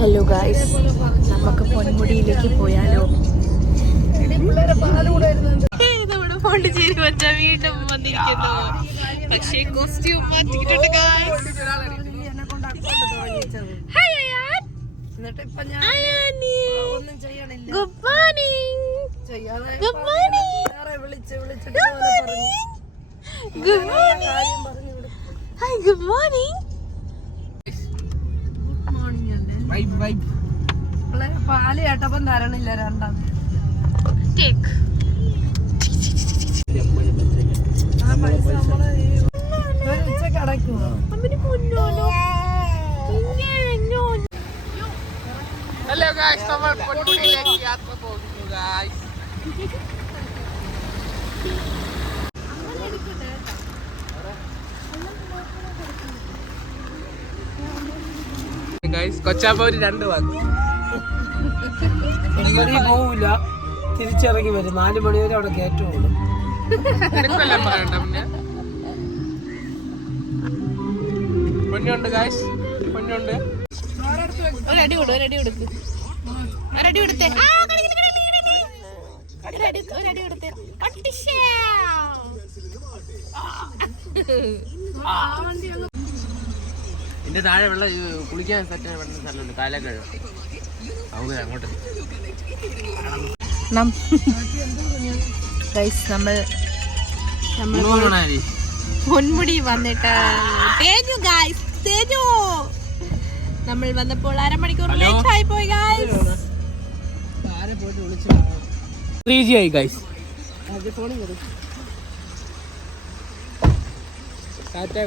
Hello guys, നമുക്ക് പൊന്മുടിയിലേക്ക് പോയാലോ? നമ്മുടെ പോണ്ടിച്ചേരി വെച്ച വീണ്ടും വന്നിരിക്കുന്നു. പക്ഷേ കോസ്റ്റ്യൂം മാറ്റിയിട്ടുണ്ട് guys. Good morning. Good morning. Good morning. Hi, good morning. പാല് കേട്ടപ്പം തരണില്ല രണ്ടാമത്. ഉച്ചക്ക് അടയ്ക്കുമോ? ഹലോ ഗായ്സ്, നമ്മൾ പൊന്മുടിയിലേക്ക് യാത്ര പോകുന്നു ഗായ്സ്. കൊച്ചാപ്പൂര് 2 വാക്ക് പോവില്ല, തിരിച്ചിറങ്ങി വരും. 4 മണി വരെ അവിടെ കയറ്റുള്ളൂ. പൊന്നുണ്ട് ഗായ്സ്, പൊന്നുണ്ട്. ഒരടി കൊടുക്ക്, ഒരടി കൊടുക്ക്, ഒരടി കൊടുത്തേ. ഒരടി കൊടുത്തേ. എന്റെ താഴെ വെള്ളം കുളിക്കാൻ സെറ്റ് വെള്ളം സ്ഥലമുണ്ട്. കാലൊക്കെ അങ്ങോട്ട് നമ്മൾ പൊന്മുടി വന്നിട്ട് തേഞ്ഞു ഗായ്സ്, തേഞ്ഞു. നമ്മൾ വന്നപ്പോൾ 1/2 മണിക്കൂർ ലേറ്റ് ആയി പോയി ഗായ്സ്.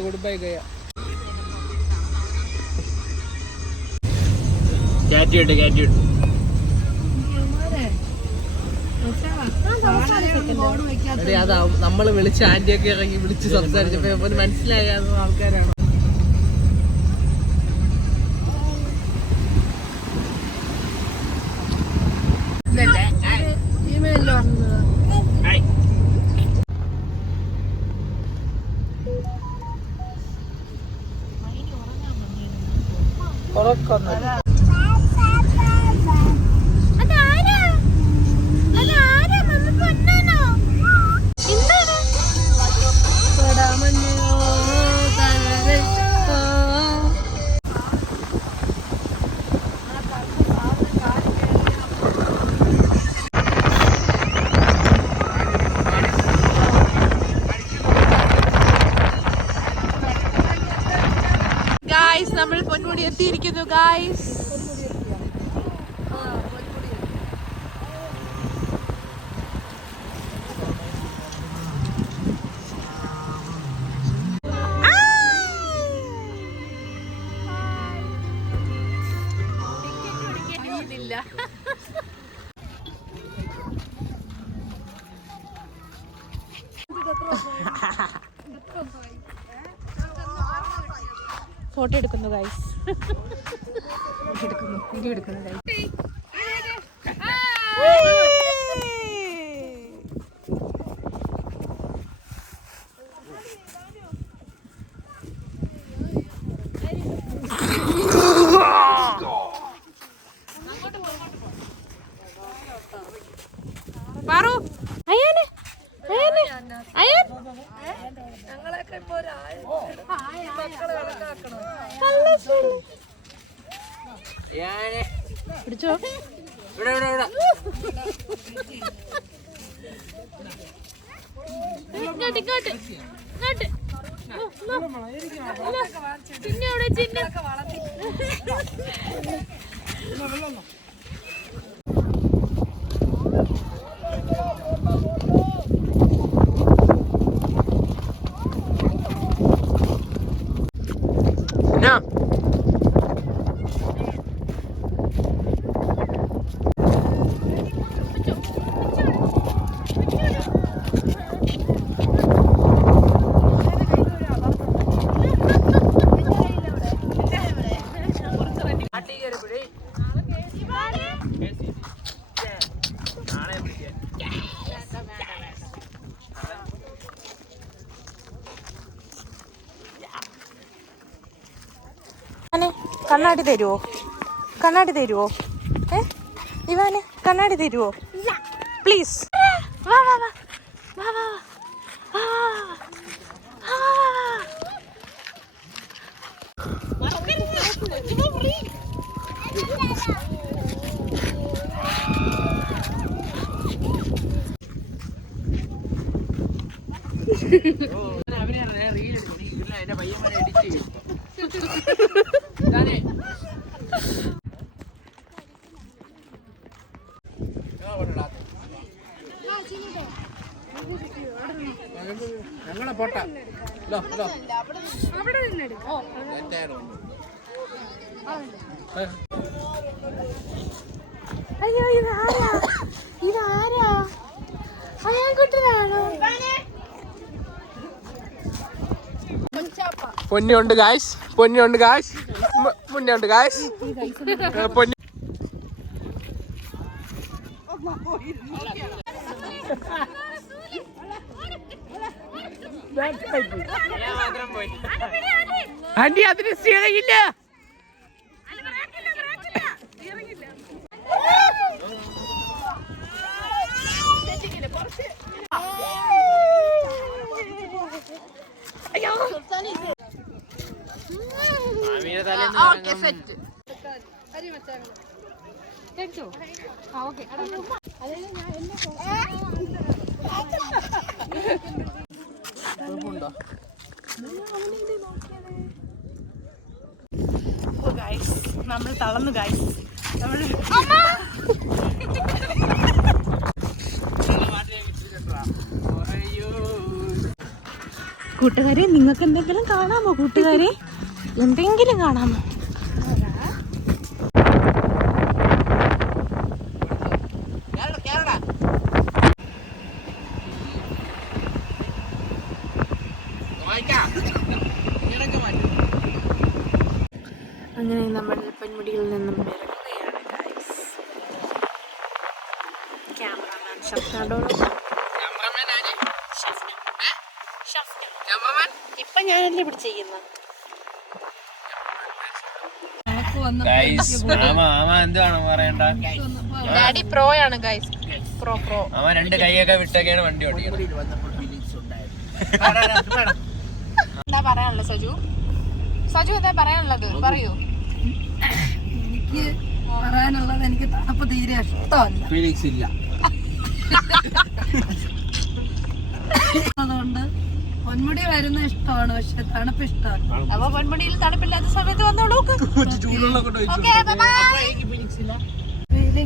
Good bye Gaya. അതാ നമ്മള് വിളിച്ച് ആന്റിയൊക്കെ ഇറങ്ങി വിളിച്ച് സംസാരിച്ചപ്പോ മനസ്സിലായ ആൾക്കാരാണ്. നമ്മൾ പൊന്മുടി എത്തിയിരിക്കുന്നു ഗായ്സ്. ഫോട്ടോ എടുക്കുന്നു ഗൈസ്, വീഡിയോ എടുക്കുന്നു ഗൈസ്. പാറു, അയ്യാനെ അയ്യാനെ അയ്യാൻ ഞങ്ങളൊക്കെ ഇപ്പൊ പിടിച്ചോ. ചിന്ന എവിടെ? ചിന്ന കണ്ണാടി തരുമോ? കണ്ണാടി തരുവോ? ഇവാന് കണ്ണാടി തരുവോ? പ്ലീസ്. വാ വാ വാ വാ വാ വാ ഞങ്ങളെ പോട്ട അയ്യോ ഇതാരാ? ഇതാരാ? അയാൾക്കുട്ടനാണോ? പൊന്നുണ്ട് ഗായ്സ്, പൊന്നുണ്ട് ഗായ്സ്, മുന്നുണ്ട് ഗായ്സ്, പൊന്നു. ആന്റി അതിന് സ്ഥിരയില്ല. നമ്മൾ തളർന്നു ഗൈസ്. കൂട്ടുകാരെ, നിങ്ങൾക്ക് എന്തെങ്കിലും കാണാമോ? കൂട്ടുകാരെ, എന്തെങ്കിലും കാണാമോ? അങ്ങനെ നമ്മൾ പൊന്മുടിയിൽ നിന്നും ഇറങ്ങുകയാണ് ഗൈസ്. ക്യാമറാമാൻ ഇപ്പൊ ഞാനല്ലേ ഇവിടെ ചെയ്യുന്നത്. ഡാഡി പ്രോ ആണ് ഗൈസ്, പ്രോ. അവൻ 2 കൈയൊക്കെ വിട്ടൊക്കെയാണ് വണ്ടി ഓടിക്കുന്നത്. എന്താ പറയാനുള്ളത് സജു? എന്താ പറയാനുള്ളത്? പറയൂ. എനിക്ക് പറയാനുള്ളത്, എനിക്ക് തണുപ്പ് തീരെ ഇഷ്ടമല്ല. ഫീലിങ്സ് ഇല്ല. അതുകൊണ്ട് പൊന്മുടി വരുന്ന ഇഷ്ടമാണ്, പക്ഷെ തണുപ്പ് ഇഷ്ടമല്ല. അപ്പൊ പൊന്മുടിയിൽ തണുപ്പില്ലാത്ത സമയത്ത് വന്നോളൂ.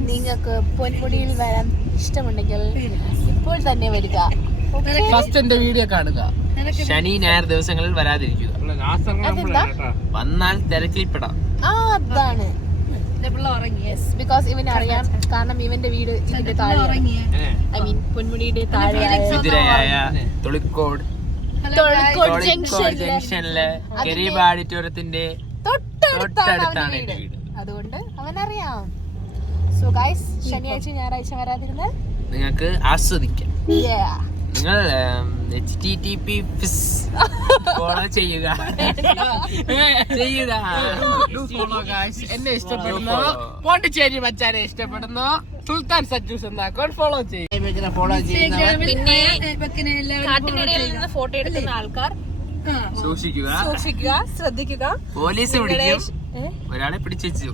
നിങ്ങൾക്ക് പൊന്മുടിയിൽ വരാൻ ഇഷ്ടമുണ്ടെങ്കിൽ ഇപ്പോൾ തന്നെ വരിക. ഫസ്റ്റ് എന്റെ വീഡിയോ കാണുക. ശനി ഞായർ ദിവസങ്ങളിൽ വരാതിരിക്കുക. വന്നാൽ തിരക്കിൽപ്പെടാം. അതാണ് ബിക്കോസ് ഇവന് അറിയാം, കാരണം ഇവന്റെ വീട് ഇതിന്റെ താഴെ, ഐ മീൻ പൊന്മുടിയുടെ താഴെയായ തൊളിക്കോട് ജംഗ്ഷനിലെ കരീബ ഓഡിറ്റോറിയത്തിന്റെ തൊട്ടടുത്താണ് എന്റെ വീട്. അതുകൊണ്ട് അവനറിയാം. സോ ഗൈസ്, ശനിയാഴ്ച ഞായറാഴ്ച വരാതിരുന്നാൽ നിങ്ങൾക്ക് ആസ്വദിക്കാം. നിങ്ങൾ HTTP ഫോളോ ചെയ്യുക. എന്നെ ഇഷ്ടപ്പെടുന്നു, പോണ്ടിച്ചേരി മച്ചാനെ ഇഷ്ടപ്പെടുന്നു, സുൽത്താൻ സജൂസ് എന്ന അക്കൗണ്ട് ഫോളോ ചെയ്യും. പിന്നെ കാട്ടിനിടയിൽ നിന്ന് ഫോട്ടോ എടുക്കുന്ന ആൾക്കാർ സൂക്ഷിക്കുക, ശ്രദ്ധിക്കുക. പോലീസ് പിടിക്കും, ഒരാളെ പിടിച്ചു.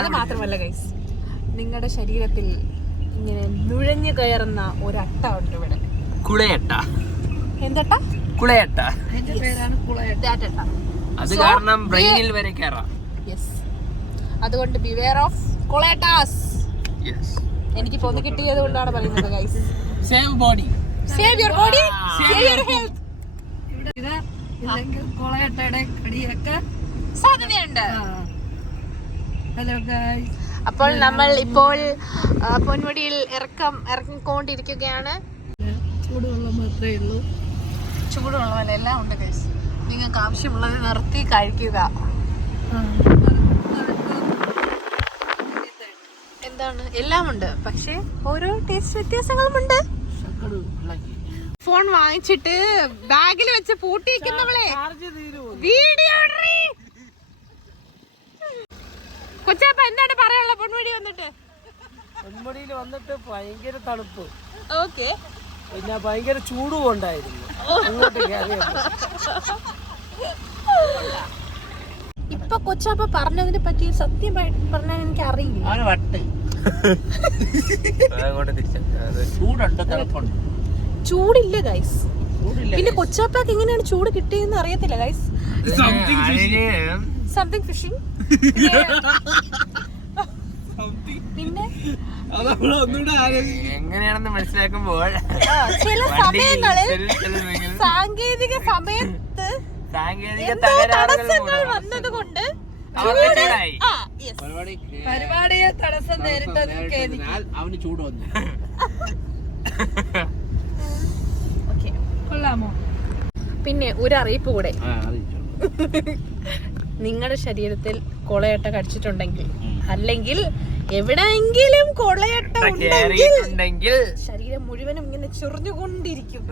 അത് മാത്രമല്ല ഗൈസ്, നിങ്ങളുടെ ശരീരത്തിൽ ഇങ്ങനെ നുഴഞ്ഞു കയറുന്ന ഒരട്ട ഉണ്ട് ഇവിടെ. കുളയട്ട. എന്തട്ട? കുളയട്ട. അതിന്റെ പേരാണ് കുളയട്ട. അത് കാരണം ബ്രെയിനിൽ വരെ കയറാം. അതുകൊണ്ട് ബിവെയർ ഓഫ് കുളയട്ടാസ്. എനിക്ക് പൊന്നു കിട്ടിയത് കൊണ്ടാണ് പറയുന്നത് guys. Save body, save your body, save your health. ഇവിടെ ഇല്ലെങ്കിൽ കുളയട്ടയുടെ കടിയൊക്കെ സാധ്യതയുണ്ട്. Hello guys. അപ്പോൾ നമ്മൾ ഇപ്പോൾ പൊന്മുടിയിൽ ഇറങ്ങിക്കൊണ്ടിരിക്കുകയാണ്. ചൂടുവെള്ളം മാത്രമേ ഉള്ളൂ. ചൂടുവെള്ളം എല്ലാം ഉണ്ട് ഗൈസ്. നിങ്ങൾക്ക് ആവശ്യമുള്ളത് നിർത്തി കഴിക്കുക. എന്താണ്, എല്ലാം ഉണ്ട്, പക്ഷെ ഓരോ ടേസ്റ്റ് വ്യത്യാസങ്ങളുമുണ്ട്. ഫോൺ വാങ്ങിച്ചിട്ട് ബാഗിൽ വെച്ച് പൂട്ടിയിരിക്കുന്നവളെ വീഡിയോ കൊച്ചാപ്പ എന്താണ് പറയാനുള്ള പൊന്മുടി വന്നിട്ട്? പൊന്മുടിയിൽ വന്നിട്ട് ഭയങ്കര തണുപ്പ്, ഓക്കെ, പിന്നെ ഭയങ്കര ചൂടും ഉണ്ടായിരുന്നു. അങ്ങോട്ട് കയറിയപ്പോൾ ഇപ്പൊ കൊച്ചാപ്പ പറഞ്ഞതിനെ പറ്റി സത്യമായിട്ട് പറഞ്ഞാൽ എനിക്ക് അറിയില്ല. ചൂടില്ല ഗൈസ്. പിന്നെ കൊച്ചാപ്പാക്ക് എങ്ങനെയാണ് ചൂട് കിട്ടിയെന്ന് അറിയത്തില്ല ഗൈസ്. Something phishing. പിന്നെ എങ്ങനെയാണെന്ന് മനസ്സിലാക്കുമ്പോൾ ചില സമയങ്ങളിൽ സാങ്കേതിക സമയത്ത് എന്തോ തടസ്സങ്ങൾ വന്നതുകൊണ്ട് പരിപാടിയെ തടസ്സം നേരിട്ടത് അവന് ചൂട് വന്നു. കൊള്ളാമോ? പിന്നെ ഒരു അറിയിപ്പ് കൂടെ, നിങ്ങളുടെ ശരീരത്തിൽ കൊളയട്ട കടിച്ചിട്ടുണ്ടെങ്കിൽ അല്ലെങ്കിൽ എവിടെയെങ്കിലും കൊളയട്ട ഉണ്ടെങ്കിൽ ശരീരം മുഴുവനും ഇങ്ങനെ ചൊറിഞ്ഞുകൊണ്ടിരിക്കും,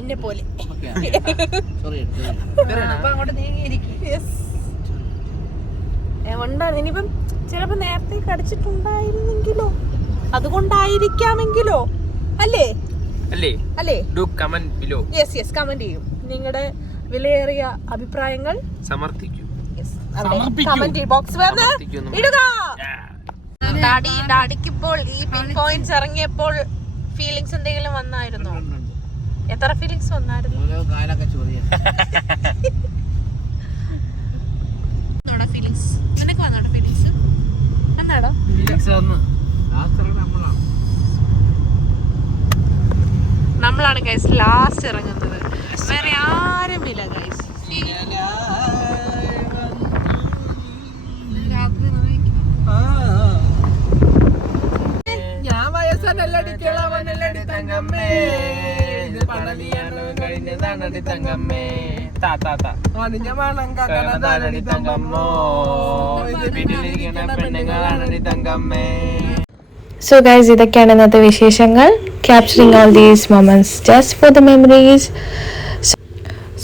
എന്നെ പോലെ. അപ്പൊ അങ്ങോട്ട് നീങ്ങിയിരിക്കും. ഉണ്ടായിരുന്നു. ഇനിയിപ്പം ചിലപ്പോ നേരത്തെ കടിച്ചിട്ടുണ്ടായിരുന്നെങ്കിലോ, അതുകൊണ്ടായിരിക്കാമെങ്കിലോ. അല്ലേ? യെസ്, കമന്റ് ചെയ്യും. നിങ്ങളുടെ വിലയേറിയ അഭിപ്രായങ്ങൾ സമർത്ഥിക്കൂ. കമന്റ് ബോക്സ് വന്ന് ഇടുക. ഡാഡിക്കിപ്പോൾ ഈ പിൻ പോയിന്റ്സ് ഇറങ്ങിയപ്പോൾ ഫീലിങ്സ് എന്തെങ്കിലും വന്നായിരുന്നോ? എത്ര ഫീലിങ്സ് വന്നായിരുന്നു? ഫീലിങ്സ് നിനക്ക് വന്നോടാ? ഫീലിങ്സ് എന്നാടോ? നമ്മളാണ് ഗൈസ് ലാസ്റ്റ് ഇറങ്ങുന്നത്, വേറെ ആരുമില്ല ഗൈസ്. ഞാൻ വയസ്സനല്ലടി തങ്കമ്മേ, കഴിഞ്ഞതാണടി തങ്കമ്മേ, താത്താണടി തങ്കമ്മോ, വീട്ടിലിരിക്കുന്ന പെണ്ണുങ്ങളാണടി തങ്കമ്മേ. So guys, ഇതൊക്കെയാണ് ഇന്നത്തെ വിശേഷങ്ങൾ. Capturing all these moments just for the memories.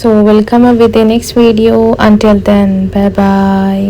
So we'll come up with the next video. Until then, bye bye.